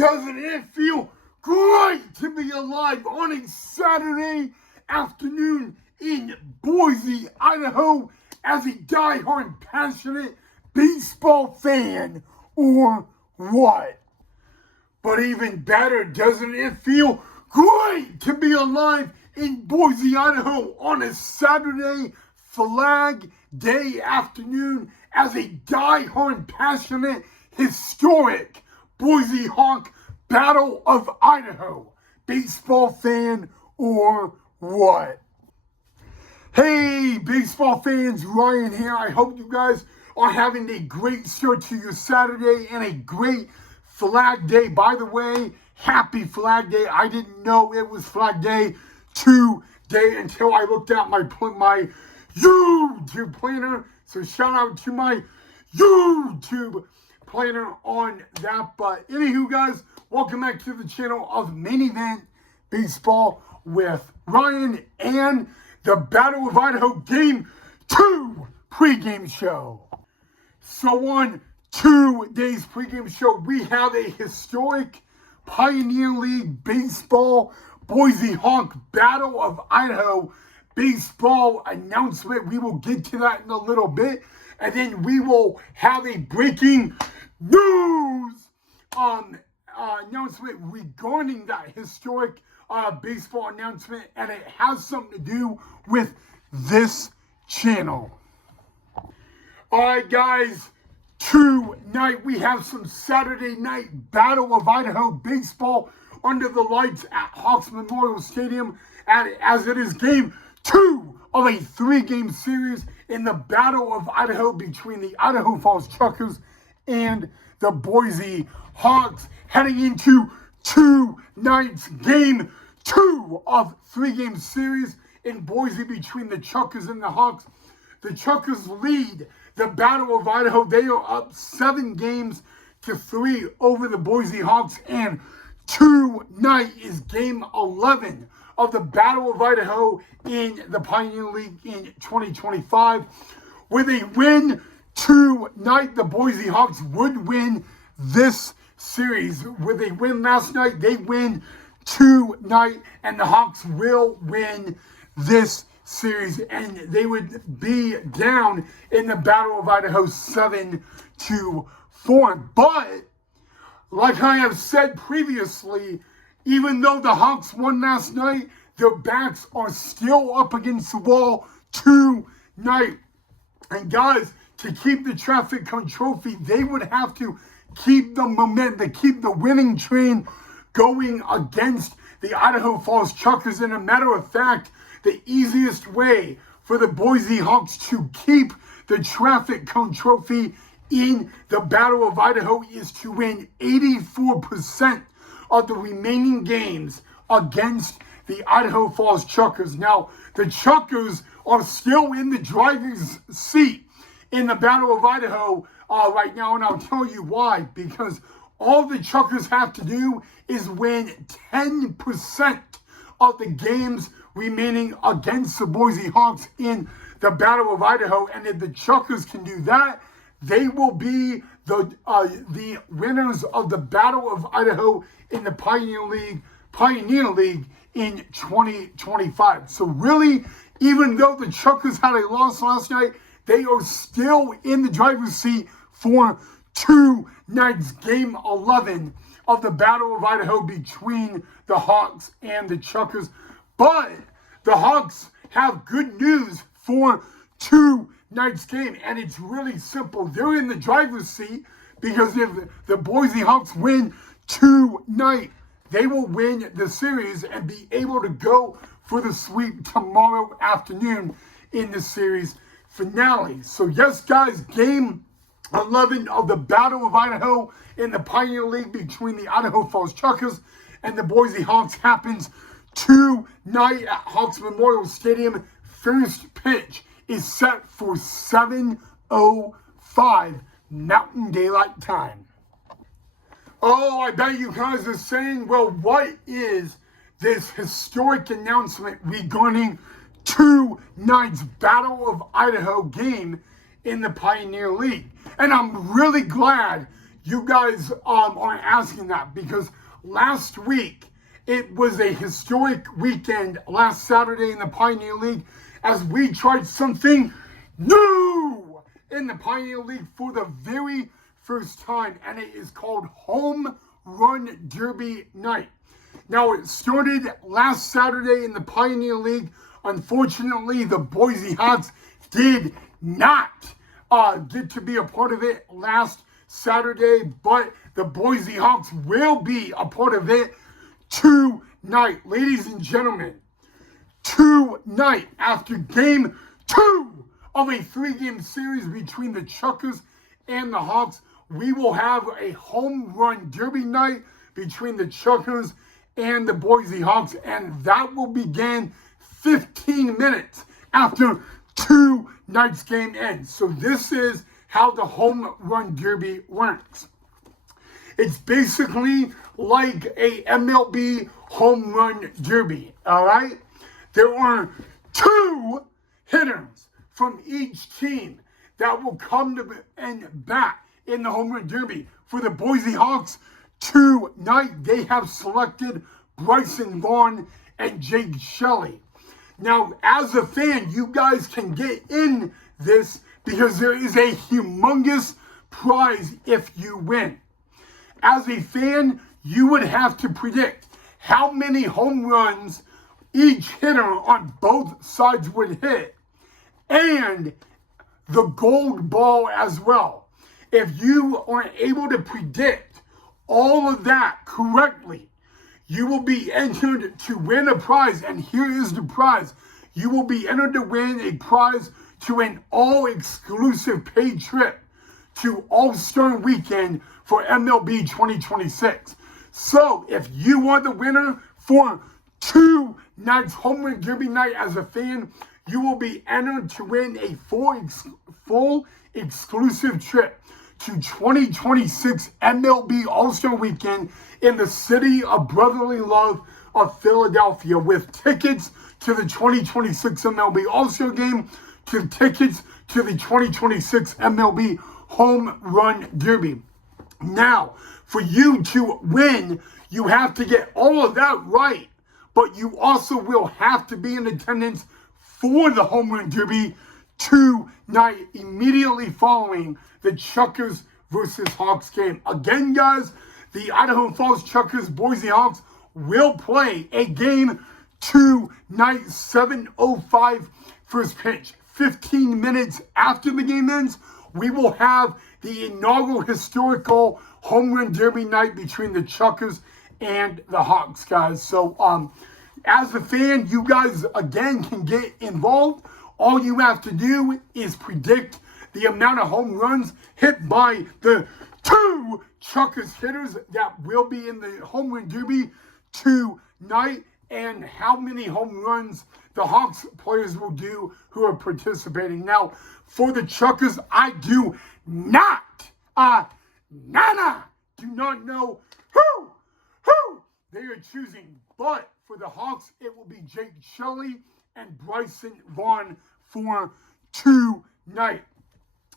doesn't it feel great to be alive on a Saturday afternoon in Boise, Idaho, as a diehard passionate baseball fan, or what? But even better, doesn't it feel great to be alive in Boise, Idaho on a Saturday Flag Day afternoon as a diehard passionate historic Boise Hawk Battle of Idaho baseball fan, or what? Hey, baseball fans, Ryan here. I hope you guys are having a great start to your Saturday and a great Flag Day. By the way, happy Flag Day. I didn't know it was Flag Day today until I looked at my YouTube planner. So shout out to my YouTube planner on that. But anywho, guys, welcome back to the channel of Main Event Baseball with Ryan and the Battle of Idaho Game 2 pregame show. So on today's pregame show, we have a historic Pioneer League Baseball Boise Hawk Battle of Idaho baseball announcement. We will get to that in a little bit. And then we will have a breaking news announcement regarding that historic baseball announcement. And it has something to do with this channel. Alright, guys. Tonight we have some Saturday night Battle of Idaho baseball under the lights at Hawks Memorial Stadium, as it is game 2 of a 3-game series in the Battle of Idaho between the Idaho Falls Truckers and the Boise Hawks, heading into tonight's game 2 of 3-game series in Boise between the Truckers and the Hawks. The Truckers lead the Battle of Idaho. They are up 7-3 over the Boise Hawks, and tonight is game 11 of the Battle of Idaho in the Pioneer League in 2025. With a win tonight, the Boise Hawks would win this series. With a win last night, they win tonight, and the Hawks will win this series, and they would be down in the Battle of Idaho 7-4. But like I have said previously, even though the Hawks won last night, their backs are still up against the wall tonight. And guys, to keep the Traffic Cone Trophy, they would have to keep the momentum, to keep the winning train going against the Idaho Falls Truckers. And a matter of fact, the easiest way for the Boise Hawks to keep the Traffic Cone Trophy in the Battle of Idaho is to win 84% of the remaining games against the Idaho Falls Truckers. Now, the Truckers are still in the driver's seat in the Battle of Idaho right now, and I'll tell you why. Because all the Truckers have to do is win 10% of the games remaining against the Boise Hawks in the Battle of Idaho. And if the Truckers can do that, they will be the winners of the Battle of Idaho in the Pioneer League in 2025. So really, even though the Truckers had a loss last night, they are still in the driver's seat for tonight's game 11 of the Battle of Idaho between the Hawks and the Truckers. But the Hawks have good news for tonight's game, and it's really simple. They're in the driver's seat because if the Boise Hawks win tonight, they will win the series and be able to go for the sweep tomorrow afternoon in the series finale. So yes, guys, game 11 of the Battle of Idaho in the Pioneer League between the Idaho Falls Truckers and the Boise Hawks happens tonight at Hawks Memorial Stadium. First pitch is set for 7:05 Mountain Daylight Time. Oh, I bet you guys are saying, well, what is this historic announcement regarding tonight's Battle of Idaho game in the Pioneer League? And I'm really glad you guys are asking that because last week it was a historic weekend last Saturday in the Pioneer League as we tried something new in the Pioneer League for the very first time, and it is called Home Run Derby Night. Now, it started last Saturday in the Pioneer League. Unfortunately, the Boise Hawks did not get to be a part of it last Saturday, but the Boise Hawks will be a part of it tonight. Ladies and gentlemen, tonight, after game 2 of a 3-game series between the Chuckers and the Hawks, we will have a home run derby night between the Chuckers and the Boise Hawks, and that will begin 15 minutes after tonight's game ends. So this is how the home run derby works. It's basically like a MLB home run derby, all right? There are 2 hitters from each team that will come to and bat in the home run derby. For the Boise Hawks, tonight they have selected Bryson Vaughn and Jake Shelley. Now, as a fan, you guys can get in this because there is a humongous prize if you win. As a fan, you would have to predict how many home runs each hitter on both sides would hit, and the gold ball as well. If you are able to predict all of that correctly, you will be entered to win a prize, and here is the prize. You will be entered to win a prize to an all-exclusive paid trip to All-Star Weekend for MLB 2026. So, if you are the winner for tonight's Home Run Derby Night as a fan, you will be entered to win a full exclusive trip to 2026 MLB All-Star Weekend in the city of brotherly love of Philadelphia, with tickets to the 2026 MLB All-Star Game, to tickets to the 2026 MLB Home Run Derby. Now, for you to win, you have to get all of that right, but you also will have to be in attendance for the Home Run Derby tonight, immediately following the Chuckers versus Hawks game. Again, guys, the Idaho Falls Chuckers Boise Hawks will play a game tonight, 7:05 first pitch. 15 minutes after the game ends, we will have the inaugural historical Home Run Derby night between the Chuckers and the Hawks, guys. So, as a fan, you guys, again, can get involved. All you have to do is predict the amount of home runs hit by the 2 Chuckers hitters that will be in the Home Run Derby tonight, and how many home runs the Hawks players will do who are participating. Now, for the Chuckers, I do not know who they are choosing. But for the Hawks, it will be Jake Shelley and Bryson Vaughn for tonight.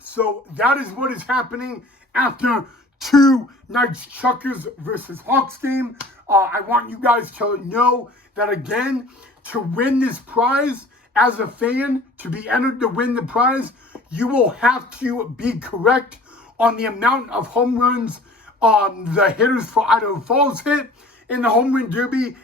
So that is what is happening after tonight's Chuckers versus Hawks game. I want you guys to know that, again, to win this prize as a fan, to be entered to win the prize, you will have to be correct on the amount of home runs the hitters for Idaho Falls hit in the Home Run Derby,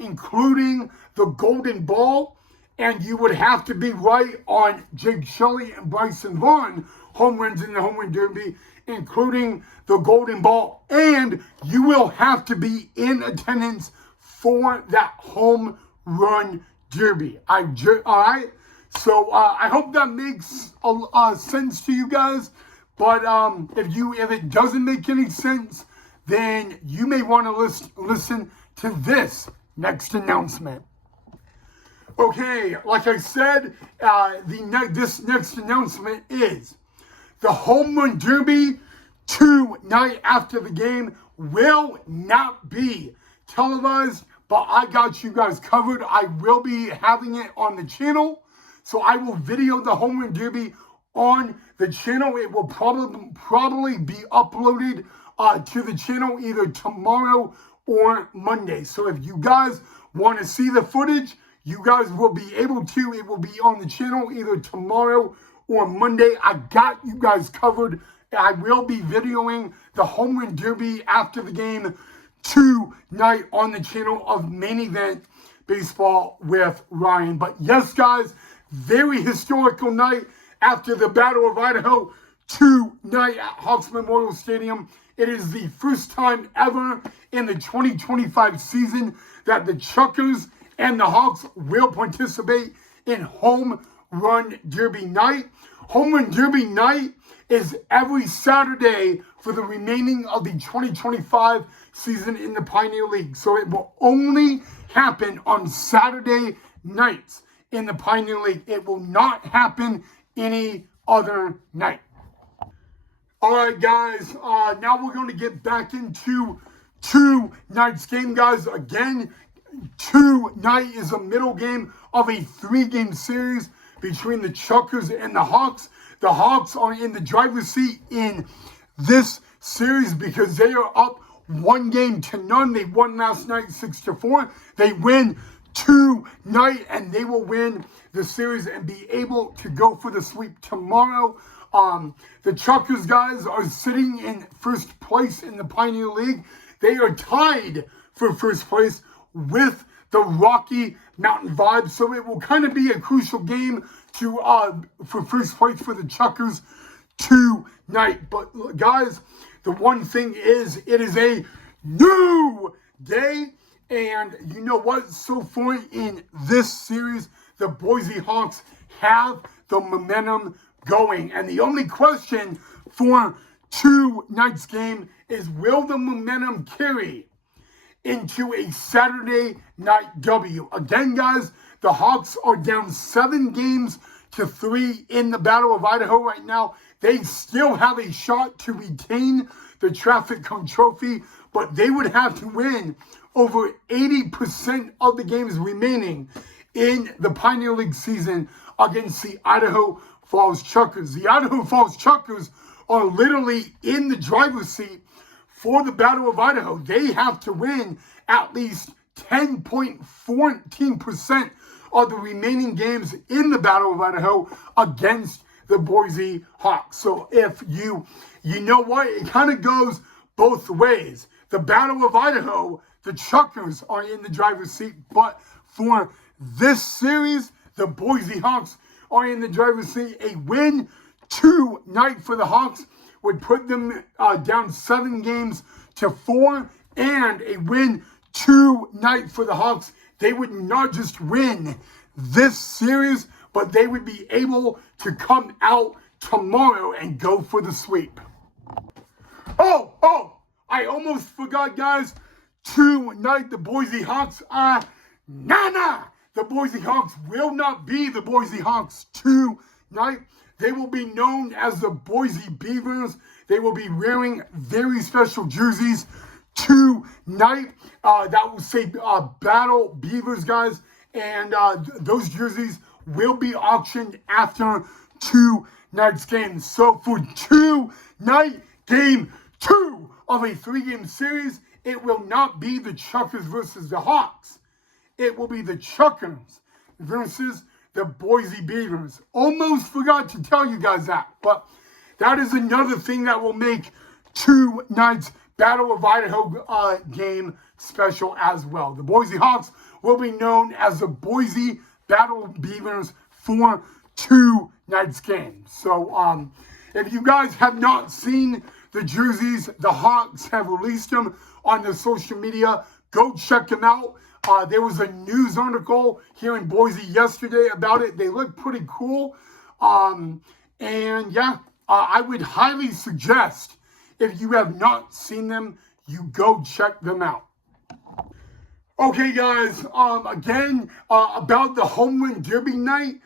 including the golden ball. And you would have to be right on Jake Shelley and Bryson Vaughn home runs in the Home Run Derby, including the golden ball. And you will have to be in attendance for that Home Run Derby. All right? So I hope that makes sense to you guys. But if it doesn't make any sense, then you may want to listen to this next announcement. Okay, like I said, this next announcement is the Home Run Derby tonight after the game will not be televised, but I got you guys covered. I will be having it on the channel, so I will video the Home Run Derby on the channel. It will probably be uploaded to the channel either tomorrow or Monday. So if you guys want to see the footage, you guys will be able to. It will be on the channel either tomorrow or Monday. I got you guys covered. I will be videoing the Home Run Derby after the game tonight on the channel of Main Event Baseball with Ryan. But yes, guys, very historical night after the Battle of Idaho tonight at Hawks Memorial Stadium. It is the first time ever in the 2025 season that the Chuckers and the Hawks will participate in Home Run Derby night. Home Run Derby night is every Saturday for the remaining of the 2025 season in the Pioneer League. So it will only happen on Saturday nights in the Pioneer League. It will not happen any other night. All right, guys, now we're going to get back into tonight's game, guys. Again, tonight is a middle game of a 3-game series between the Chuckers and the Hawks. The Hawks are in the driver's seat in this series because they are up 1-0. They won last night 6-4. They win tonight, and they will win the series and be able to go for the sweep tomorrow. The Chuckers, guys, are sitting in first place in the Pioneer League. They are tied for first place with the Rocky Mountain Vibes. So it will kind of be a crucial game for first place for the Chuckers tonight. But guys, the one thing is, it is a new day. And you know what? So far in this series, the Boise Hawks have the momentum going. And the only question for tonight's game is, will the momentum carry into a Saturday night W? Again, guys, the Hawks are down 7-3 in the Battle of Idaho right now. They still have a shot to retain the Traffic Cone Trophy, but they would have to win over 80% of the games remaining in the Pioneer League season against the Idaho Falls Chuckers. The Idaho Falls Chuckers are literally in the driver's seat for the Battle of Idaho. They have to win at least 10.14% of the remaining games in the Battle of Idaho against the Boise Hawks. So if you know what, it kind of goes both ways. The Battle of Idaho, the Chuckers are in the driver's seat, but for this series, the Boise Hawks are in the driver's seat. A win tonight for the Hawks would put them down 7-4, and a win tonight for the Hawks, they would not just win this series, but they would be able to come out tomorrow and go for the sweep. Oh, I almost forgot, guys. Tonight, the Boise Hawks are the Boise Hawks will not be the Boise Hawks tonight. They will be known as the Boise Beavers. They will be wearing very special jerseys tonight that will say Battle Beavers, guys. And those jerseys will be auctioned after tonight's game. So for tonight, game 2 of a 3-game series, it will not be the Chuckers versus the Hawks. It will be the Chuckers versus the Boise Beavers. Almost forgot to tell you guys that, but that is another thing that will make tonight's Battle of Idaho game special as well. The Boise Hawks will be known as the Boise Battle Beavers for tonight's game. So if you guys have not seen the jerseys, the Hawks have released them on their social media. Go check them out. There was a news article here in Boise yesterday about it. They look pretty cool. And yeah, I would highly suggest, if you have not seen them, you go check them out. Okay, guys, again, about the Home Run Derby night,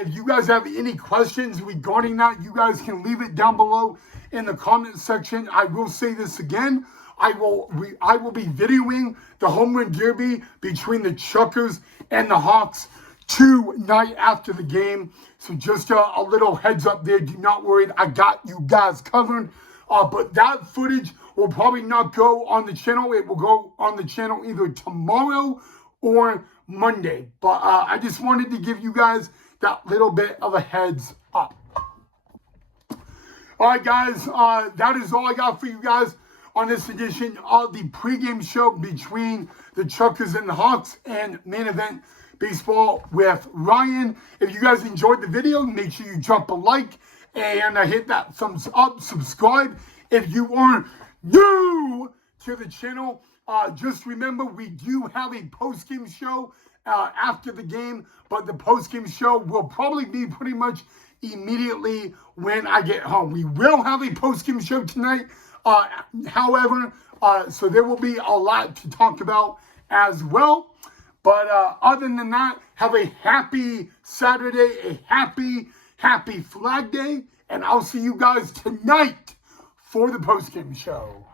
if you guys have any questions regarding that, you guys can leave it down below in the comment section. I will say this again. I will be videoing the Home Run Derby between the Chuckers and the Hawks tonight after the game. So just a little heads up there. Do not worry. I got you guys covered. But that footage will probably not go on the channel. It will go on the channel either tomorrow or Monday. But I just wanted to give you guys that little bit of a heads up. All right, guys, that is all I got for you guys on this edition of the pregame show between the Chuckers and the Hawks and Main Event Baseball with Ryan. If you guys enjoyed the video, make sure you drop a like and hit that thumbs up. Subscribe if you are new to the channel. Just remember, we do have a post-game show after the game, but the post-game show will probably be pretty much immediately when I get home. We will have a post-game show tonight, however, so there will be a lot to talk about as well. But other than that, have a happy Saturday, a happy Flag Day, and I'll see you guys tonight for the post-game show.